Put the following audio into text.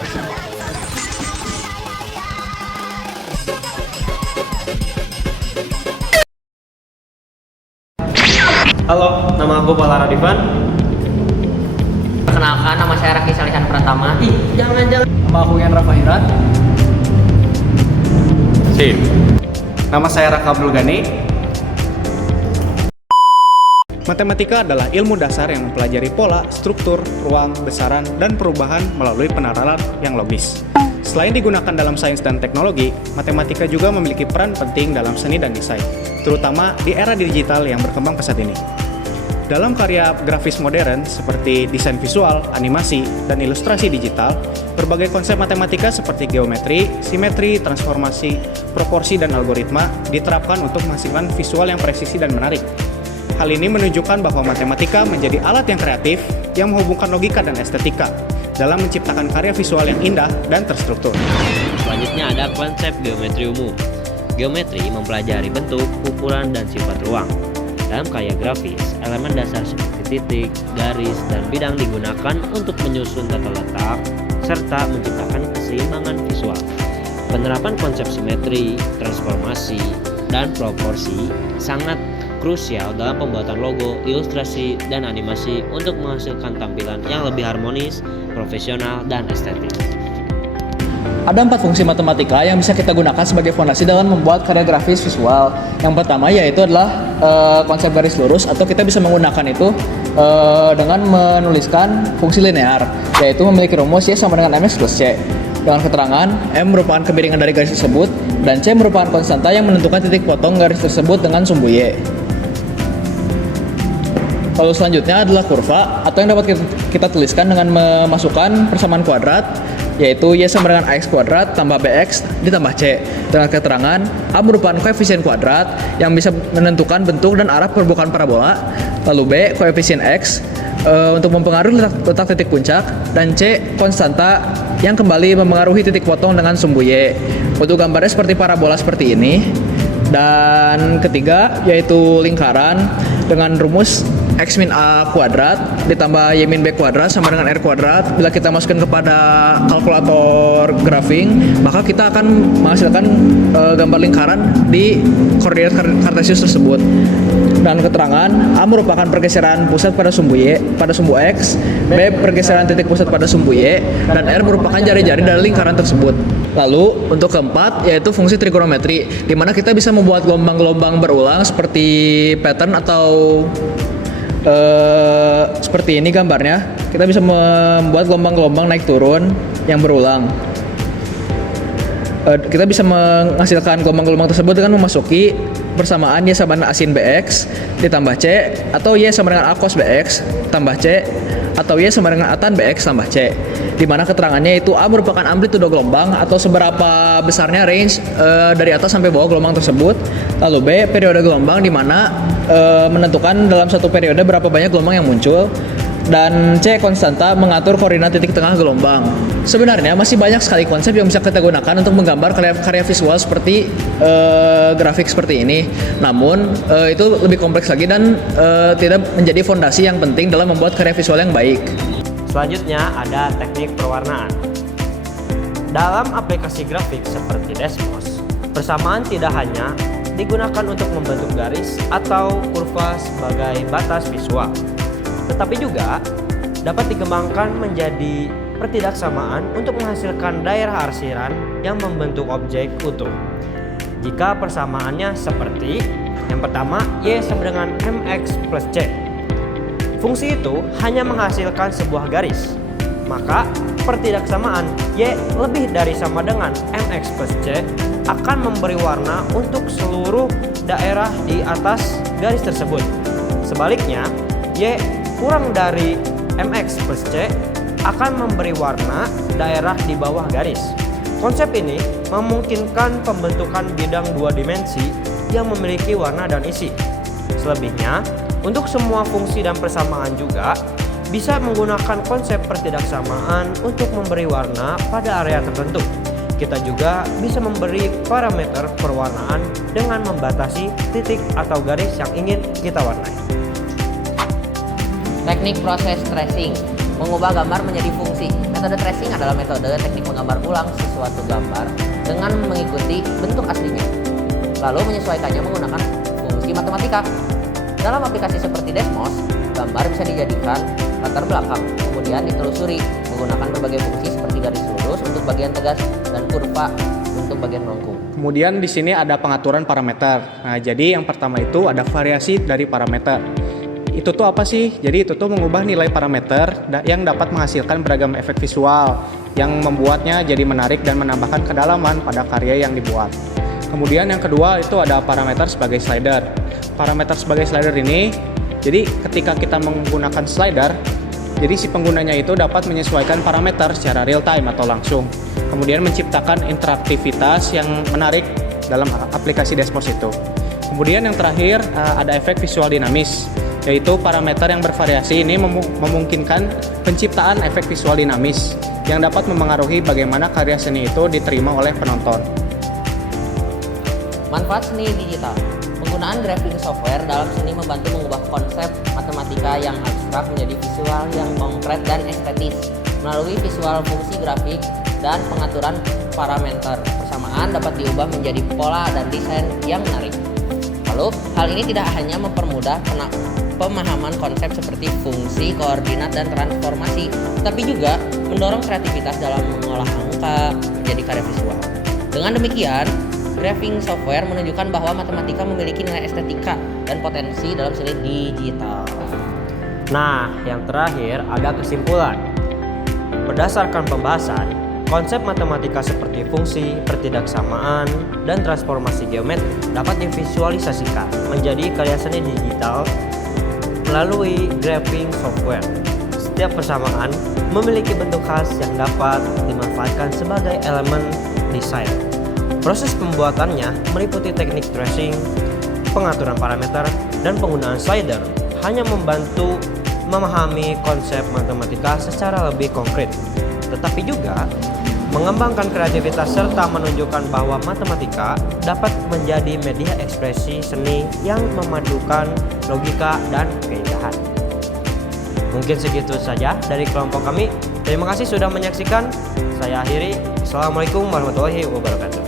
Halo, nama aku Pala Radivan. Perkenalkan, nama saya Raki Salihan Pratama. Jangan. Nama aku Hendra Fahirat. Sip. Nama saya Raka Abdul Ghani. Matematika adalah ilmu dasar yang mempelajari pola, struktur, ruang, besaran, dan perubahan melalui peneralan yang logis. Selain digunakan dalam sains dan teknologi, matematika juga memiliki peran penting dalam seni dan desain, terutama di era digital yang berkembang pesat ini. Dalam karya grafis modern seperti desain visual, animasi, dan ilustrasi digital, berbagai konsep matematika seperti geometri, simetri, transformasi, proporsi, dan algoritma diterapkan untuk menghasilkan visual yang presisi dan menarik. Hal ini menunjukkan bahwa matematika menjadi alat yang kreatif yang menghubungkan logika dan estetika dalam menciptakan karya visual yang indah dan terstruktur. Selanjutnya ada konsep geometri umum. Geometri mempelajari bentuk, ukuran, dan sifat ruang. Dalam karya grafis, elemen dasar seperti titik, garis, dan bidang digunakan untuk menyusun tata letak serta menciptakan keseimbangan visual. Penerapan konsep simetri, transformasi, dan proporsi sangat krusial dalam pembuatan logo, ilustrasi, dan animasi untuk menghasilkan tampilan yang lebih harmonis, profesional, dan estetik. Ada 4 fungsi matematika yang bisa kita gunakan sebagai fondasi dalam membuat karya grafis visual. Yang pertama yaitu adalah konsep garis lurus, atau kita bisa menggunakan itu dengan menuliskan fungsi linear, yaitu memiliki rumus Y sama dengan mx plus C. Dengan keterangan M merupakan kemiringan dari garis tersebut dan C merupakan konstanta yang menentukan titik potong garis tersebut dengan sumbu Y. Lalu selanjutnya adalah kurva, atau yang dapat kita tuliskan dengan memasukkan persamaan kuadrat, yaitu Y sama dengan AX kuadrat tambah BX ditambah C. Dengan keterangan A merupakan koefisien kuadrat yang bisa menentukan bentuk dan arah permukaan parabola, lalu B koefisien X untuk mempengaruhi letak titik puncak, dan C konstanta yang kembali mempengaruhi titik potong dengan sumbu Y. Untuk gambarnya seperti parabola seperti ini. Dan ketiga yaitu lingkaran dengan rumus X min A kuadrat ditambah Y min B kuadrat sama dengan R kuadrat. Bila kita masukkan kepada kalkulator graphing, maka kita akan menghasilkan gambar lingkaran di koordinat kartesius tersebut. Dan keterangan A merupakan pergeseran pusat pada sumbu Y pada sumbu X, B pergeseran titik pusat pada sumbu Y, dan R merupakan jari-jari dari lingkaran tersebut. Lalu untuk keempat yaitu fungsi trigonometri, di mana kita bisa membuat gelombang-gelombang berulang seperti pattern atau seperti ini gambarnya. Kita bisa membuat gelombang-gelombang naik turun yang berulang. Kita bisa menghasilkan gelombang-gelombang tersebut dengan memasuki persamaan Y sama dengan A sin BX ditambah C, atau Y sama dengan A cos BX tambah C, atau Y sama dengan A tan BX tambah C. Di mana keterangannya itu A merupakan amplitudo gelombang atau seberapa besarnya range dari atas sampai bawah gelombang tersebut. Lalu B periode gelombang, di mana menentukan dalam satu periode berapa banyak gelombang yang muncul. Dan C konstanta mengatur koordinat titik tengah gelombang. Sebenarnya masih banyak sekali konsep yang bisa kita gunakan untuk menggambar karya visual seperti grafik seperti ini. Namun itu lebih kompleks lagi dan tidak menjadi fondasi yang penting dalam membuat karya visual yang baik. Selanjutnya ada teknik perwarnaan. Dalam aplikasi grafik seperti Desmos, persamaan tidak hanya digunakan untuk membentuk garis atau kurva sebagai batas visual, tetapi juga dapat dikembangkan menjadi pertidaksamaan untuk menghasilkan daerah arsiran yang membentuk objek utuh. Jika persamaannya seperti yang pertama, Y sama dengan mx plus C. Fungsi itu hanya menghasilkan sebuah garis, maka pertidaksamaan Y lebih dari sama dengan mx plus C akan memberi warna untuk seluruh daerah di atas garis tersebut. Sebaliknya, Y kurang dari mx plus C akan memberi warna daerah di bawah garis. Konsep ini memungkinkan pembentukan bidang dua dimensi yang memiliki warna dan isi. Selebihnya, untuk semua fungsi dan persamaan juga bisa menggunakan konsep pertidaksamaan untuk memberi warna pada area tertentu. Kita juga bisa memberi parameter perwarnaan dengan membatasi titik atau garis yang ingin kita warnai. Teknik proses tracing. mengubah gambar menjadi fungsi. Metode tracing adalah metode teknik menggambar ulang sesuatu gambar dengan mengikuti bentuk aslinya, lalu menyesuaikannya menggunakan fungsi matematika. Dalam aplikasi seperti Desmos, gambar bisa dijadikan latar belakang, kemudian ditelusuri menggunakan berbagai fungsi seperti garis lurus untuk bagian tegas dan kurva untuk bagian melengkung. Kemudian di sini ada pengaturan parameter. Nah, jadi yang pertama itu ada variasi dari parameter. Itu tuh apa sih? Jadi itu tuh mengubah nilai parameter yang dapat menghasilkan beragam efek visual yang membuatnya jadi menarik dan menambahkan kedalaman pada karya yang dibuat. Kemudian yang kedua itu ada parameter sebagai slider. Parameter sebagai slider ini, jadi ketika kita menggunakan slider, jadi si penggunanya itu dapat menyesuaikan parameter secara real time atau langsung. Kemudian menciptakan interaktivitas yang menarik dalam aplikasi Desmos itu. Kemudian yang terakhir ada efek visual dinamis, yaitu parameter yang bervariasi ini memungkinkan penciptaan efek visual dinamis yang dapat memengaruhi bagaimana karya seni itu diterima oleh penonton. Manfaat seni digital. Penggunaan grafik software dalam seni membantu mengubah konsep matematika yang abstrak menjadi visual yang konkret dan estetis melalui visual fungsi grafik dan pengaturan parameter. Persamaan dapat diubah menjadi pola dan desain yang menarik. Lalu, hal ini tidak hanya mempermudah pemahaman konsep seperti fungsi, koordinat, dan transformasi, tapi juga mendorong kreativitas dalam mengolah angka menjadi karya visual. Dengan demikian, grafing software menunjukkan bahwa matematika memiliki nilai estetika dan potensi dalam seni digital. Nah, yang terakhir ada kesimpulan. Berdasarkan pembahasan, konsep matematika seperti fungsi, pertidaksamaan, dan transformasi geometri dapat divisualisasikan menjadi karya seni digital melalui grafing software. Setiap persamaan memiliki bentuk khas yang dapat dimanfaatkan sebagai elemen desain. Proses pembuatannya meliputi teknik tracing, pengaturan parameter, dan penggunaan slider hanya membantu memahami konsep matematika secara lebih konkret, tetapi juga mengembangkan kreativitas serta menunjukkan bahwa matematika dapat menjadi media ekspresi seni yang memadukan logika dan keindahan. Mungkin segitu saja dari kelompok kami. Terima kasih sudah menyaksikan. Saya akhiri. Assalamualaikum warahmatullahi wabarakatuh.